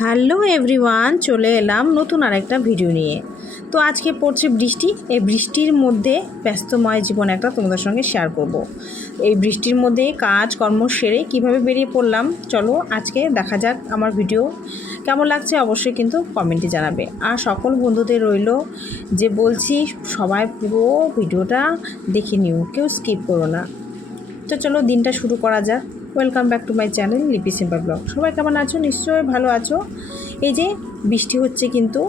Hello everyone, চলে এলাম নতুন আরেকটা ভিডিও নিয়ে। তো আজকে পড়ছে বৃষ্টি। এই বৃষ্টির মধ্যে ব্যস্তময় জীবন একটা তোমাদের সঙ্গে শেয়ার করব। এই বৃষ্টির মধ্যে কাজ কর্ম সেরে কিভাবে বেরিয়ে পড়লাম, চলো আজকে দেখা যাক। আমার ভিডিও কেমন লাগছে অবশ্যই কিন্তু কমেন্টে জানাবে। আর সকল বন্ধুদের রইল যে বলছি, সবাই পুরো ভিডিওটা দেখে নিও, কেউ স্কিপ করো না। তো চলো দিনটা শুরু করা যাক। Welcome back to my channel লিপি সিম্পল ব্লগ। সবাই কেমন আছো? নিশ্চয়ই ভালো আছো। এই যে বৃষ্টি হচ্ছে কিন্তু,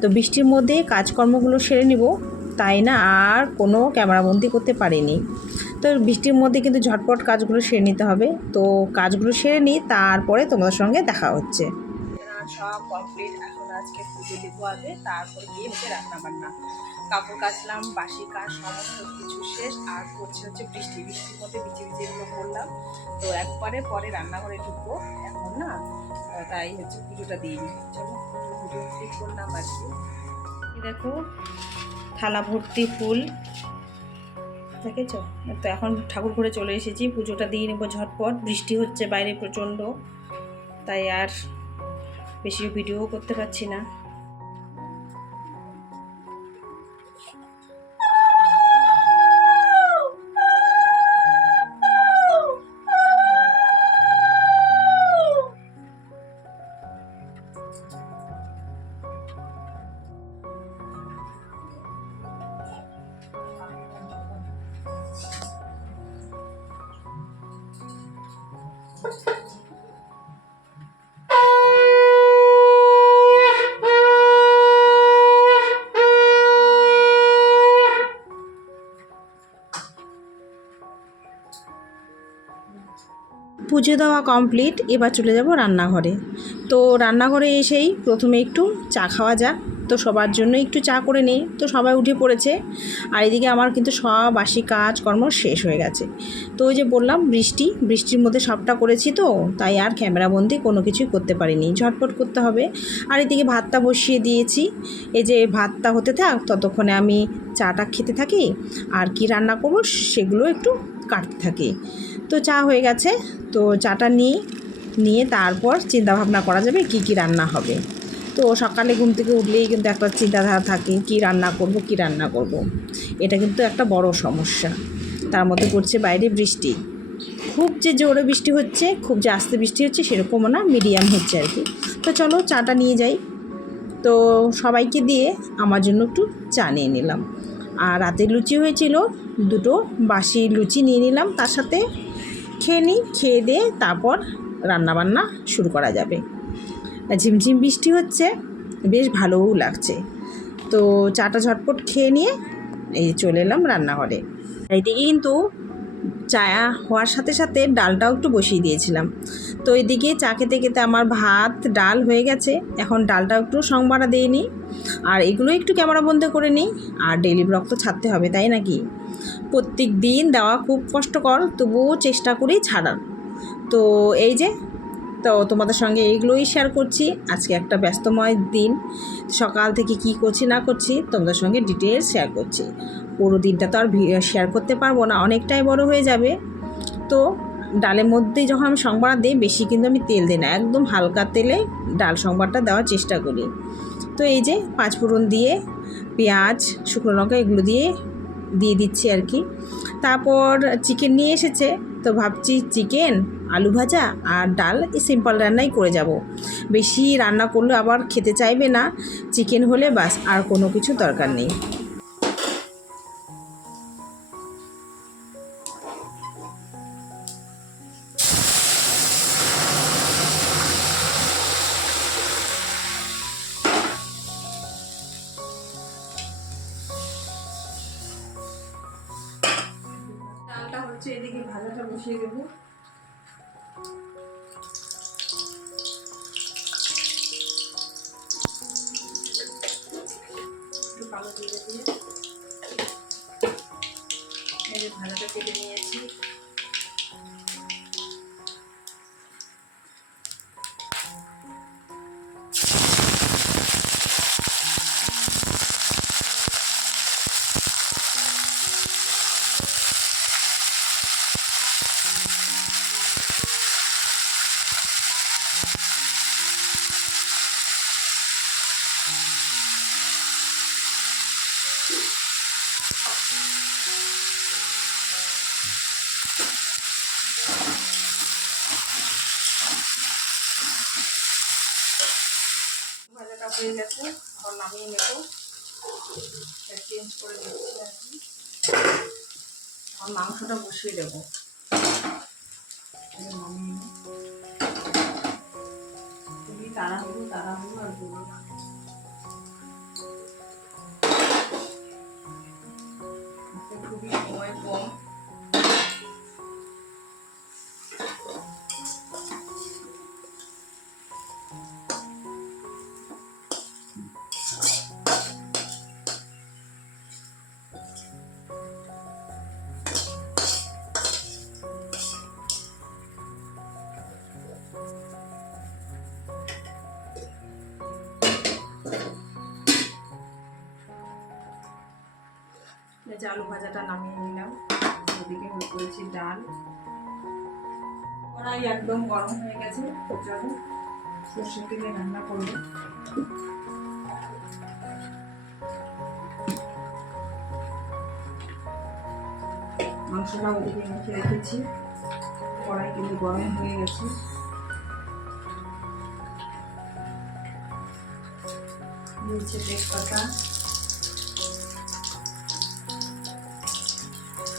তো বৃষ্টির মধ্যে কাজকর্মগুলো সেরে নিব, তাই না আর কোনো ক্যামেরাবন্দি করতে পারিনি। তো বৃষ্টির মধ্যে কিন্তু ঝটপট কাজগুলো সেরে নিতে হবে। তো কাজগুলো সেরে নিই, তারপরে তোমাদের সঙ্গে দেখা হচ্ছে। সব কমপ্লিট। এখন আজকে পুজো দেবো আগে, তারপরে গিয়ে হচ্ছে রান্নাবান্না। কাপড় কাচলাম, বাসি কাজ সমস্ত কিছু শেষ। আর হচ্ছে বৃষ্টির মধ্যে ভিজে ভিজে এগুলো করলাম। তো একবারে পরে রান্নাঘরে ঢুকবো এখন না, তাই হচ্ছে পুজোটা দিইনি। চলো পুজো ঠিক করলাম আর কি। দেখো থালা ভর্তি ফুল দেখেছ। তো এখন ঠাকুর ঘরে চলে এসেছি, পুজোটা দিয়ে নেবো ঝটপট। বৃষ্টি হচ্ছে বাইরে প্রচণ্ড, তাই আর বেশি ভিডিও করতে পারছি না। পুজো দেওয়া কমপ্লিট, এবার চলে যাব রান্নাঘরে। তো রান্নাঘরে এসেই প্রথমে একটু চা খাওয়া যাক। তো সবার জন্য একটু চা করে নিই। তো সবাই উঠে পড়েছে, আর এদিকে আমার কিন্তু সব বাসি কাজকর্ম শেষ হয়ে গেছে। তো ওই যে বললাম বৃষ্টির মধ্যে সবটা করেছি, তো তাই আর ক্যামেরাবন্দি কোনো কিছুই করতে পারিনি, ঝটপট করতে হবে। আর এদিকে ভাতটা বসিয়ে দিয়েছি। এই যে ভাতটা হতে থাক, ততক্ষণে আমি চাটা খেতে থাকি, আর কি রান্না করবো সেগুলো একটু কাটতে থাকি। তো চা হয়ে গেছে, তো চাটা নিয়ে তারপর চিন্তাভাবনা করা যাবে কি কি রান্না হবে। তো সকালে ঘুম থেকে উঠলেই কিন্তু একটা চিন্তাধারা থাকে, কি রান্না করব। এটা কিন্তু একটা বড় সমস্যা। তার মধ্যে পড়ছে বাইরে বৃষ্টি, খুব যে জোরে বৃষ্টি হচ্ছে, খুব যে আস্তে বৃষ্টি হচ্ছে সেরকমও না, মিডিয়াম হচ্ছে আর কি। তো চলো চাটা নিয়ে যাই। তো সবাইকে দিয়ে আমার জন্য একটু চা নিয়ে নিলাম। আর রাতে লুচি হয়েছিল, দুটো বাসি লুচি নিয়ে নিলাম, তার সাথে খেয়ে নিই। খেয়ে দিয়ে তারপর রান্নাবান্না শুরু করা যাবে। ঝিমঝিম বৃষ্টি হচ্ছে, বেশ ভালোও লাগছে। তো চাটা ঝটপট খেয়ে নিয়ে এই চলে এলাম রান্নাঘরে। এইদিকে কিন্তু চা হওয়ার সাথে সাথে ডালটাও একটু বসিয়ে দিয়েছিলাম। তো এদিকে চা খেতে খেতে আমার ভাত ডাল হয়ে গেছে। এখন ডালটাও একটু সংবারা দিয়ে নিই, আর এগুলো একটু ক্যামেরা বন্ধ করে নিই। আর ডেইলি ব্লগ তো ছাড়তে হবে, তাই নাকি? প্রত্যেক দিন দেওয়া খুব কষ্টকর, তবুও চেষ্টা করি ছাড়ার। তো এই যে, তো তোমাদের সঙ্গে এইগুলোই শেয়ার করছি। আজকে একটা ব্যস্তময় দিন, সকাল থেকে কি করছি না করছি তোমাদের সঙ্গে ডিটেলস শেয়ার করছি। পুরো দিনটা তো আর শেয়ার করতে পারবো না, অনেকটাই বড় হয়ে যাবে। তো ডালের মধ্যেই যখন আমি সংবাদ দিই, বেশি কিন্তু আমি তেল দিই না, একদম হালকা তেলে ডাল সংবাদটা দেওয়ার চেষ্টা করি। তো এই যে পাঁচফোড়ন দিয়ে, পেঁয়াজ, শুকনো লঙ্কা এগুলো দিয়ে দিচ্ছি আর কি। তারপর চিকেন নিয়ে এসেছে, তো ভাবছি চিকেন, আলু ভাজা আর ডাল, এই সিম্পল রান্নাই করে যাব। বেশি রান্না করলে আবার খেতে চাইবে না। চিকেন হলে বাস, আর কোনো কিছু দরকার নেই। ডালটা হচ্ছে, এদিকে ভাজাটা বসিয়ে দেবো। একটু কালো জিরে দিয়ে এই যে ভাজাটা কেটে নিয়েছি। হয়ে গেছে, এখন নামিয়ে নেব। চেঞ্জ করে দিচ্ছি আর কি। এখন মাংসটা বসিয়ে দেবো। খুবই তাড়াহুড়ো আর দেবো না, খুবই সময় কম। আলু ভাজাটা নামিয়ে নিলাম। ওদিকে হয়ে করেছি ডাল। কড়াই একদম গরম হয়ে গেছে, চলো সর্ষে তেলে রান্না করবো। মাংসটা ওদিকে মুখে রেখেছি, কড়াই কিন্তু গরম হয়ে গেছে। নিচে তেজপাতা,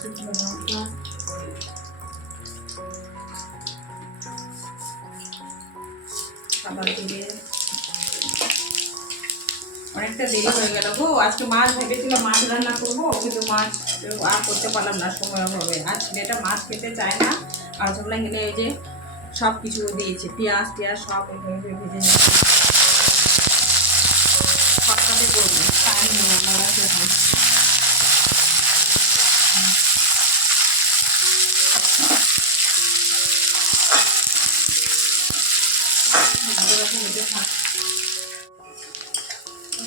শুকনো লঙ্কা, সাদা তেলে। অনেকটা দেরি হয়ে গেল গো। আজকে মাছ ভেবেছিলাম মাছ রান্না করবো, কিন্তু মাছ আর করতে পারলাম না সময় অভাবে। আর ছেলেটা মাছ খেতে চায় না। আর ঝোলা গেলে এই যে সব কিছু দিয়েছে, পেঁয়াজ সব ভেজে নিয়েছে। সবটাতে করবো, টাইম নেই আমার কাছে এখন।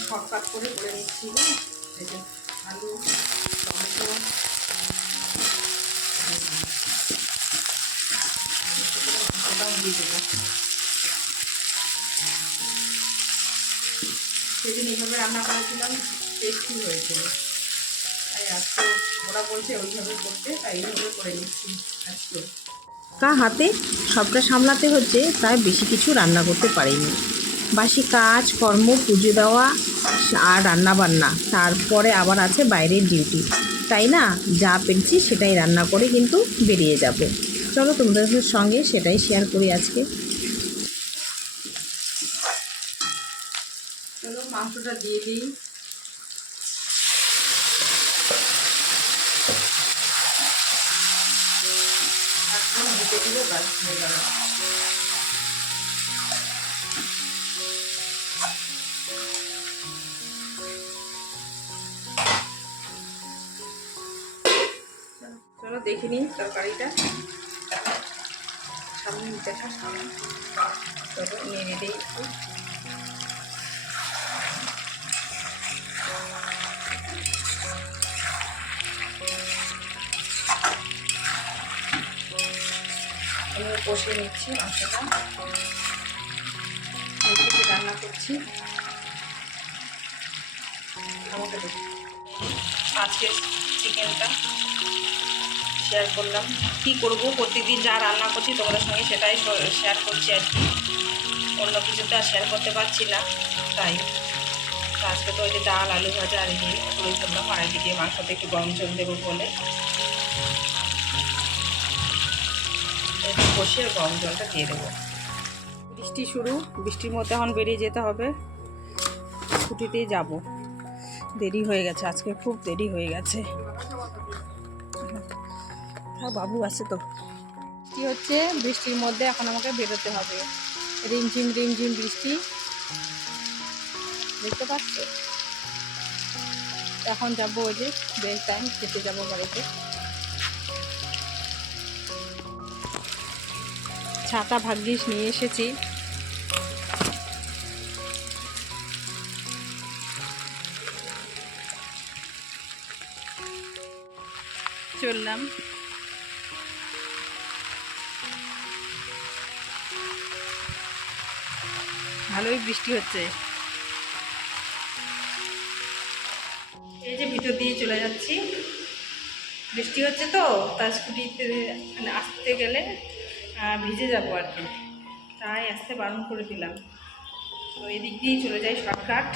শর্টকাট করে নিচ্ছি। এই যে আলু, টমেটো, দিয়ে দেবো। সেদিন এইভাবে রান্না করেছিলাম, টেস্টি হয়েছিল। তাই আজকে ওরা বলছে ওইভাবে করতে, তাই এইভাবে করে নিচ্ছি আজকে। হাতে সবটা সামলাতে হচ্ছে, তাই বেশি কিছু রান্না করতে পারিনি। বাসি কাজ কর্ম, পুজো দেওয়া আর রান্না বান্না, তারপরে আবার আছে বাইরের ডিউটি। তাই না, যা পেরেছি সেটাই রান্না করে কিন্তু বেরিয়ে যাব। চলো তোমাদের সঙ্গে সেটাই শেয়ার করি আজকে। চলো মাংসটা দিয়ে দিই। একদম দিতে দিলে বাস হয়ে গেল। চলো দেখে নিই তরকারিটা, সামনে দেখা সামনে। চলো নেড়ে দিই একটু। আমি কষিয়ে নিচ্ছি মাংসটা, রান্না করছি। আমাকে দেখি আজকে চিকেনটা শেয়ার করলাম। কী করবো, প্রত্যেকদিন যা রান্না করছি তোমাদের সঙ্গে সেটাই শেয়ার করছি আর কি। অন্য কিছুতে আর শেয়ার করতে পারছি না, তাই আজকে তো ওই যে ডাল, আলু ভাজা আর দিয়ে করে করলাম। আর এদিকে মাংসতে একটু গরম জল দেবো বলে একটু কষিয়ে গরম জলটা দিয়ে দেবো। বৃষ্টি শুরু, বৃষ্টির মধ্যে এখন বেরিয়ে যেতে হবে। ছুটিতেই যাব, দেরি হয়ে গেছে আজকে, খুব দেরি হয়ে গেছে। হ্যাঁ বাবু আছে তো। বৃষ্টি হচ্ছে, বৃষ্টির মধ্যে এখন আমাকে বেরোতে হবে। রিমঝিম বৃষ্টি, দেখতে পাচ্ছ। এখন যাবো ওই যে বেশ টাইম খেতে যাবো বাড়িতে। ছাতা ভাগ্যিস নিয়ে এসেছি। চললাম। ভালোই বৃষ্টি হচ্ছে। এই যে ভিতর দিয়ে চলে যাচ্ছি, বৃষ্টি হচ্ছে তো, তার স্কুটিতে আসতে গেলে ভিজে যাবো আর কি, তাই আসতে বারণ করে দিলাম। তো এদিক দিয়েই চলে যাই শর্টকাট।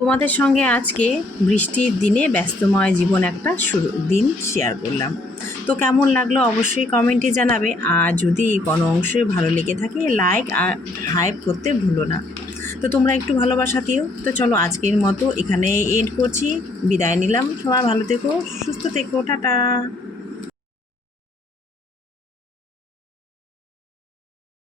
তোমাদের সঙ্গে আজকে বৃষ্টির দিনে ব্যস্তময় জীবন একটা দিন শেয়ার করলাম। তো কেমন লাগলো অবশ্যই কমেন্টে জানাবে, আর যদি কোনো অংশে ভালো লেগে থাকে লাইক আর হাইপ করতে ভুলো না। তো তোমরা একটু ভালোবাসা দিও। তো চলো আজকের মতো এখানে এন্ড করছি, বিদায় নিলাম। সবাই ভালো থেকো, সুস্থ থেকো, টাটা।